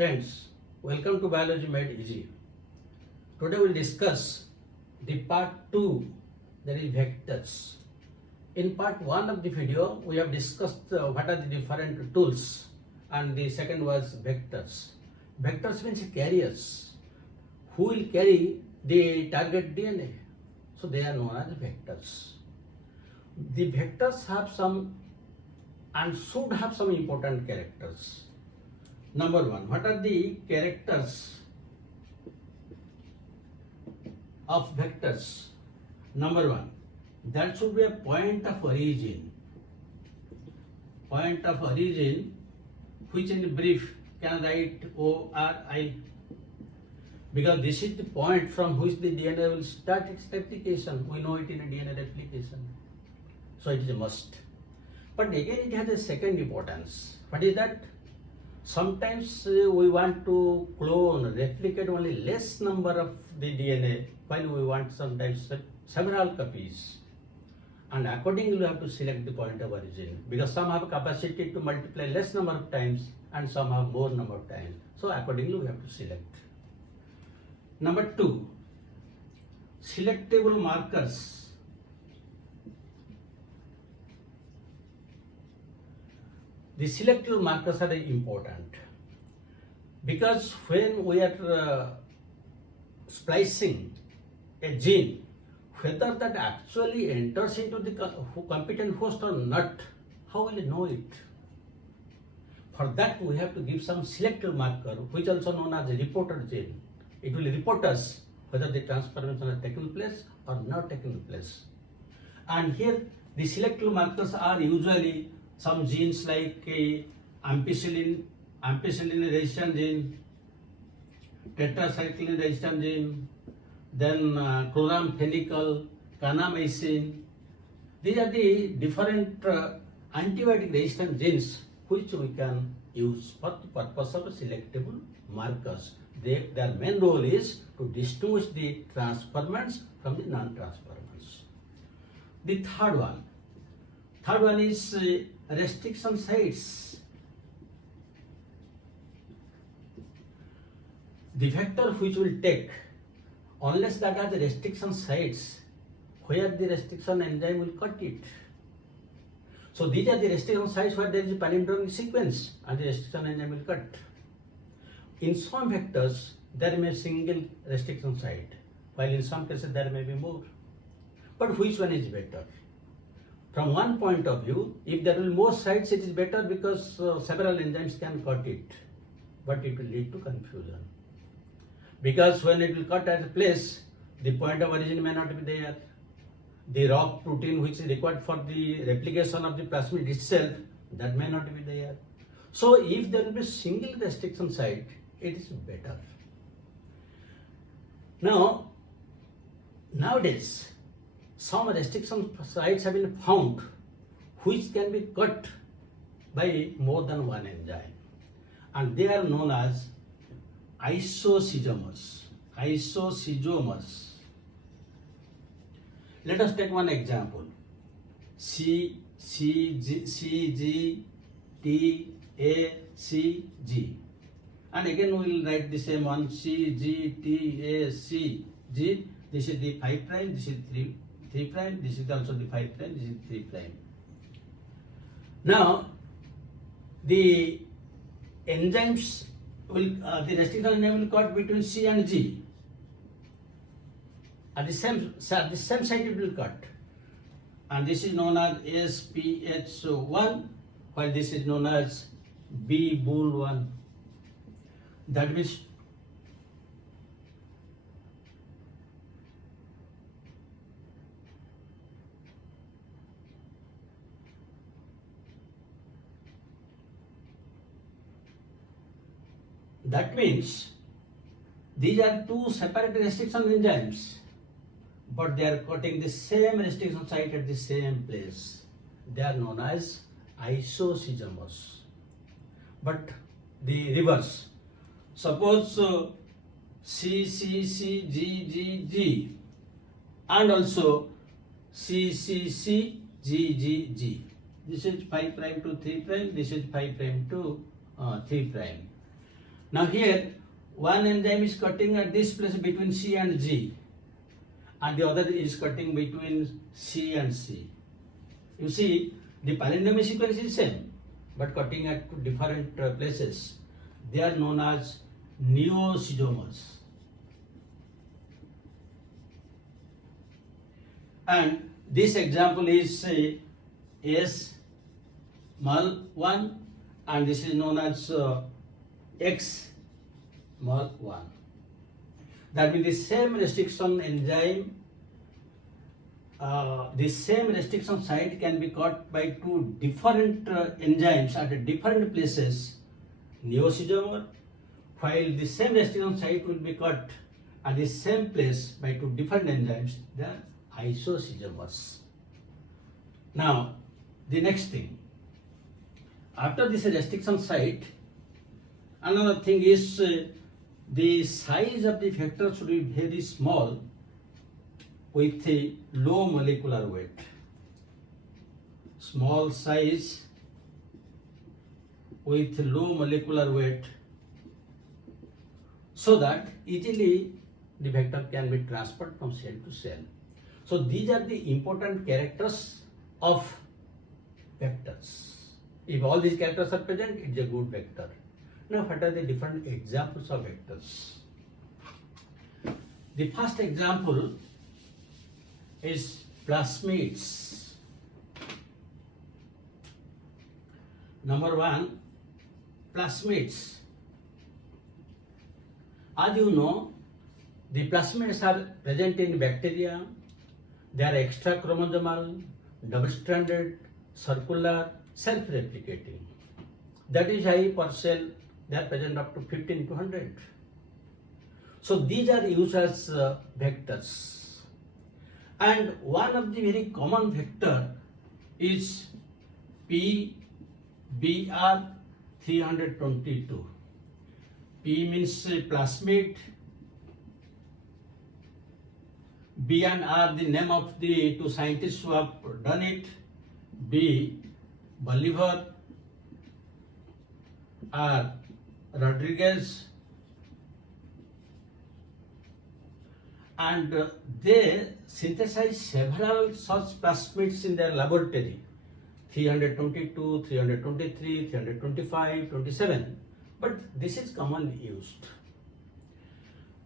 Friends, welcome to Biology Made Easy. Today we will discuss the part 2, that is vectors. In part 1 of the video, we have discussed what are the different tools, and the second was vectors. Vectors means carriers who will carry the target DNA. So they are known as vectors. The vectors have some and should have some important characters. Number 1, what are the characters of vectors? Number 1, that should be a point of origin. Point of origin, which in brief can write ORI, because this is the point from which the DNA will start its replication. We know it in a DNA replication. So it is a must. But again, it has a second importance. What is that? Sometimes we want to clone, replicate only less number of the DNA, while we want sometimes several copies. And accordingly, we have to select the point of origin, because some have capacity to multiply less number of times and some have more number of times. So accordingly, we have to select. Number 2, selectable markers. The selectable markers are important because when we are splicing a gene, whether that actually enters into the competent host or not, how will we know it? For that, we have to give some selectable marker, which is also known as a reporter gene. It will report us whether the transformation has taken place or not taken place. And here, the selectable markers are usually some genes like ampicillin resistant gene, tetracycline resistant gene, then chloramphenicol, kanamycin. These are the different antibiotic resistant genes which we can use for the purpose of selectable markers. Their main role is to distinguish the transformants from the non-transformants. The third one is restriction sites. The vector which will take, unless that has restriction sites, where the restriction enzyme will cut it. So these are the restriction sites where there is a palindromic sequence and the restriction enzyme will cut. In some vectors, there may be a single restriction site, while in some cases there may be more. But which one is better? From one point of view, if there will be more sites, it is better because several enzymes can cut it, but it will lead to confusion. Because when it will cut at a place, the point of origin may not be there. The rock protein which is required for the replication of the plasmid itself, that may not be there. So if there will be a single restriction site, it is better. Now, nowadays, some restriction sites have been found which can be cut by more than one enzyme, and they are known as isoschizomers. Let us take one example. CGTACG, and again we will write the same one, CGTACG. This is the 5 prime, this is 3 prime, this is also the 5 prime, this is 3 prime. Now, the enzymes will, the restriction enzyme will cut between C and G. At the same site it will cut. And this is known as SPH1, while this is known as BBUL1. That means these are two separate restriction enzymes, but they are cutting the same restriction site at the same place. They are known as isoschizomers. But the reverse, suppose CCCGGG and also CCCGGG. This is 5 prime to 3 prime, this is 5 prime to 3 prime. Now here, one enzyme is cutting at this place between C and G, and the other is cutting between C and C. You see, the palindromic sequence is same, but cutting at different places. They are known as neoschizomers. And this example is S-1, and this is known as X-1. That means the same restriction enzyme, the same restriction site can be cut by two different enzymes at different places, neoschizomer, while the same restriction site will be cut at the same place by two different enzymes, they are isoschizomers. Now, the next thing, after this restriction site, another thing is the size of the vector should be very small with a low molecular weight. Small size with low molecular weight, so that easily the vector can be transferred from cell to cell. So these are the important characters of vectors. If all these characters are present, it's a good vector. Now, what are the different examples of vectors? The first example is plasmids. Number one, plasmids. As you know, the plasmids are present in bacteria. They are extrachromosomal, double-stranded, circular, self-replicating. That is why per cell they are present up to 15 to 100. So these are used as vectors. And one of the very common vector is PBR322. P means plasmid, B and R the name of the two scientists who have done it. B, Bolivar, R, Rodriguez, and they synthesized several such plasmids in their laboratory, 322, 323, 325, 27, but this is commonly used.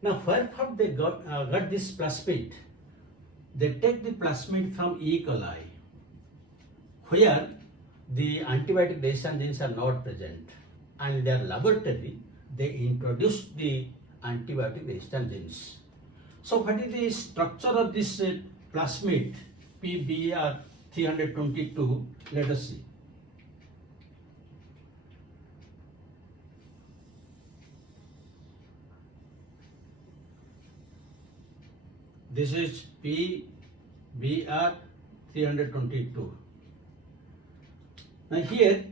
Now, where from they got this plasmid? They take the plasmid from E. coli, where the antibiotic resistant genes are not present, and in their laboratory they introduced the antibiotic resistant genes. So, what is the structure of this plasmid PBR322? Let us see. This is PBR322. Now here,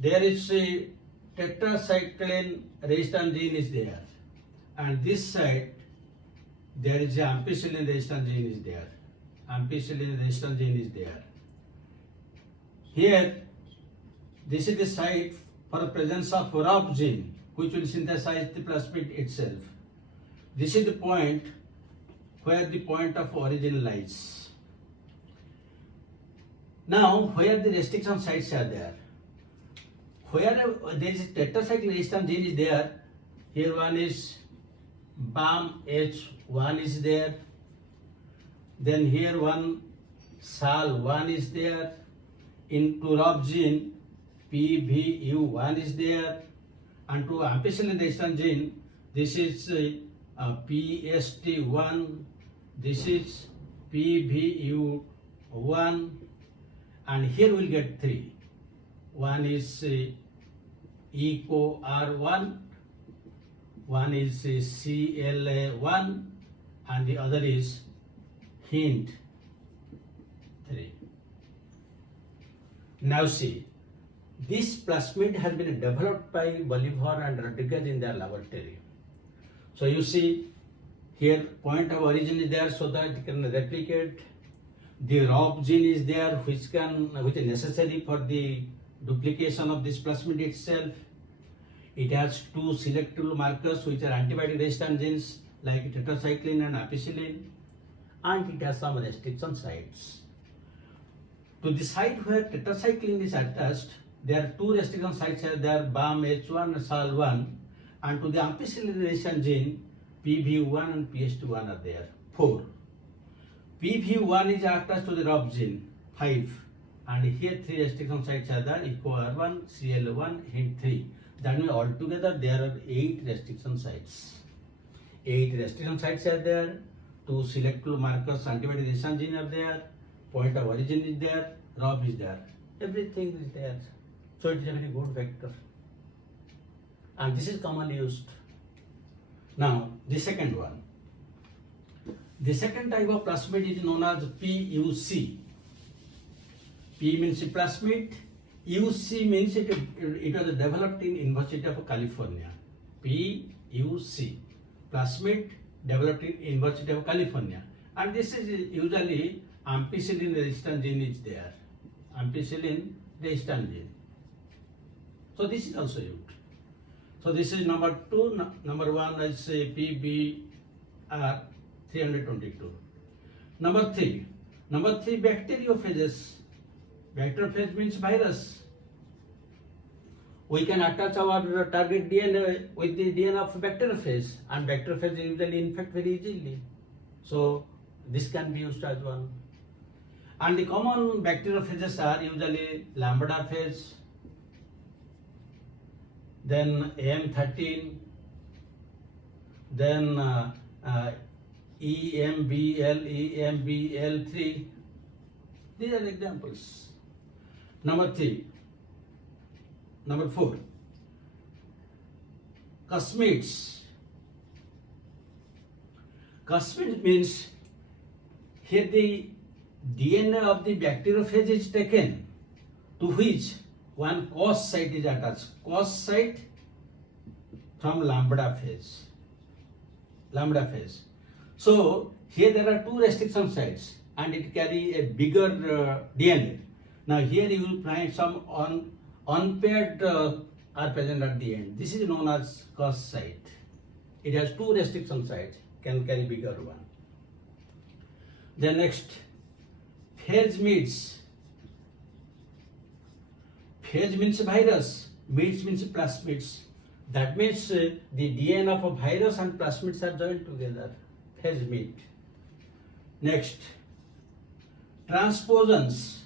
there is a tetracycline resistant gene is there, and this side there is a ampicillin resistant gene is there. Ampicillin resistant gene is there. Here, this is the site for the presence of ROP gene, which will synthesize the plasmid itself. This is the point where the point of origin lies. Now, where the restriction sites are there? Where there is a tetracycline resistant gene is there, here one is BAM-H1 is there, then here one SAL1 is there, into ROP gene PVU1 is there, and to ampicillin resistant gene, this is PST1, this is PVU1, and here we'll get three. One is ECOR1, one is CLA1, and the other is HINT3. Now see, this plasmid has been developed by Bolivar and Rodriguez in their laboratory. So you see, here point of origin is there so that it can replicate. The ROP gene is there, which is necessary for the duplication of this plasmid itself. It has two selectable markers which are antibody resistant genes like tetracycline and ampicillin, and it has some restriction sites. To the site where tetracycline is attached, there are two restriction sites are there, BAM H1 and SAL1, and to the ampicillin resistant gene, PV1 and PST1 are there, 4. PV1 is attached to the ROP gene, 5, and here 3 restriction sites are there, EcoR1, CL1, HINT3. That means altogether there are 8 restriction sites. 8 restriction sites are there, 2 selectable markers, antibody resistant gene are there, point of origin is there, ROP is there, everything is there. So it is a very good vector. And this is commonly used. Now, the second one. The second type of plasmid is known as PUC. P means plasmid, UC means it was developed in University of California. PUC, plasmid developed in University of California. And this is usually ampicillin resistant gene is there. Ampicillin resistant gene. So this is also used. So this is number 2. Number 1 is PBR 322. Number 3. Number 3, bacteriophages. Bacteriophage means virus. We can attach our target DNA with the DNA of bacteriophage, and bacteriophage usually infect very easily. So this can be used as one. And the common bacteriophages are usually lambda phage, then AM13, then EMBL, EMBL3. These are examples. Number 3. Number 4. Cosmids. Cosmids means here the DNA of the bacteriophage is taken, to which one cos site is attached. Cos site from lambda phase. Lambda phase. So here there are 2 restriction sites and it carry a bigger DNA. Now here you will find some unpaired are present at the end. This is known as cos site. It has 2 restriction sites, can carry bigger one. Then next, phagemids. Phage means virus, mids means plasmids. That means the DNA of a virus and plasmids are joined together. Phagemid. Next, transposons.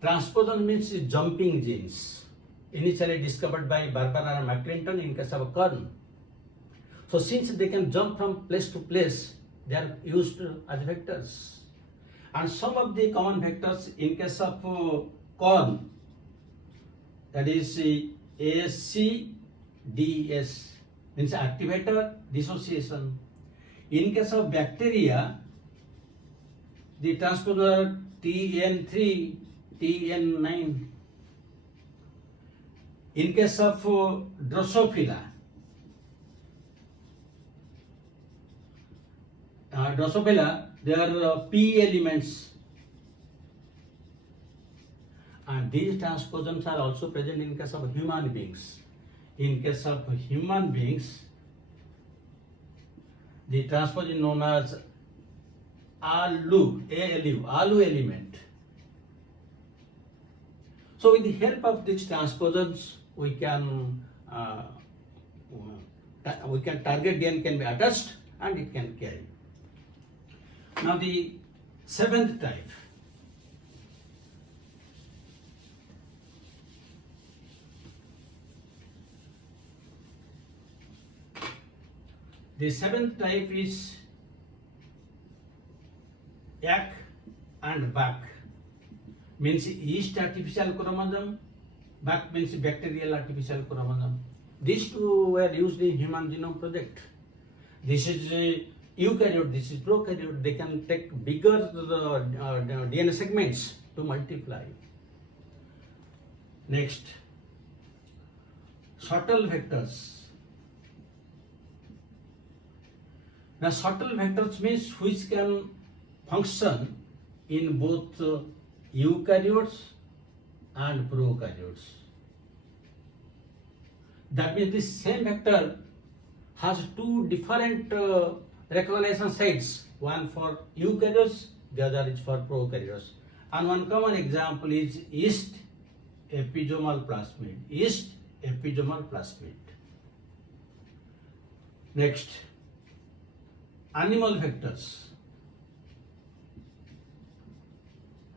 Transposon means jumping genes, initially discovered by Barbara and McClinton in case of corn. So since they can jump from place to place, they are used as vectors. And some of the common vectors in case of corn, that is ASC, DES, means activator dissociation. In case of bacteria, the transposer TN3, TN9. In case of Drosophila, there are P elements, and these transposons are also present in case of human beings. In case of human beings, the transposon is known as ALU element. So with the help of these transposons, we can target DNA can be attached and it can carry. Now the 7th type. The 7th type is YAC and BAC. Means yeast artificial chromosome, BAC means bacterial artificial chromosome. These two were used in Human Genome Project. This is eukaryote, this is prokaryote. They can take bigger DNA segments to multiply. Next, shuttle vectors. Now shuttle vectors means which can function in both eukaryotes and prokaryotes. That means this same vector has two different recognition sites, one for eukaryotes, the other is for prokaryotes. And one common example is yeast episomal plasmid. Yeast episomal plasmid. Next, animal vectors.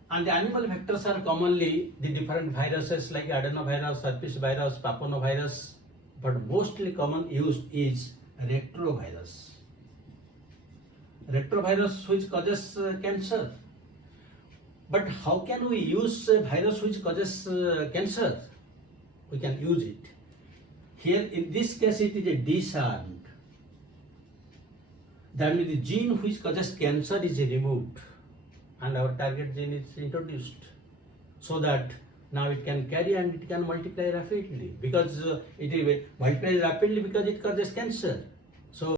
And the animal vectors are commonly the different viruses like adenovirus, herpes virus, papillomavirus, but mostly common used is retrovirus. Retrovirus which causes cancer. But how can we use a virus which causes cancer? We can use it. Here in this case it is a disarmed. That means the gene which causes cancer is removed and our target gene is introduced, so that now it can carry and it can multiply rapidly because it multiplies rapidly because it causes cancer. So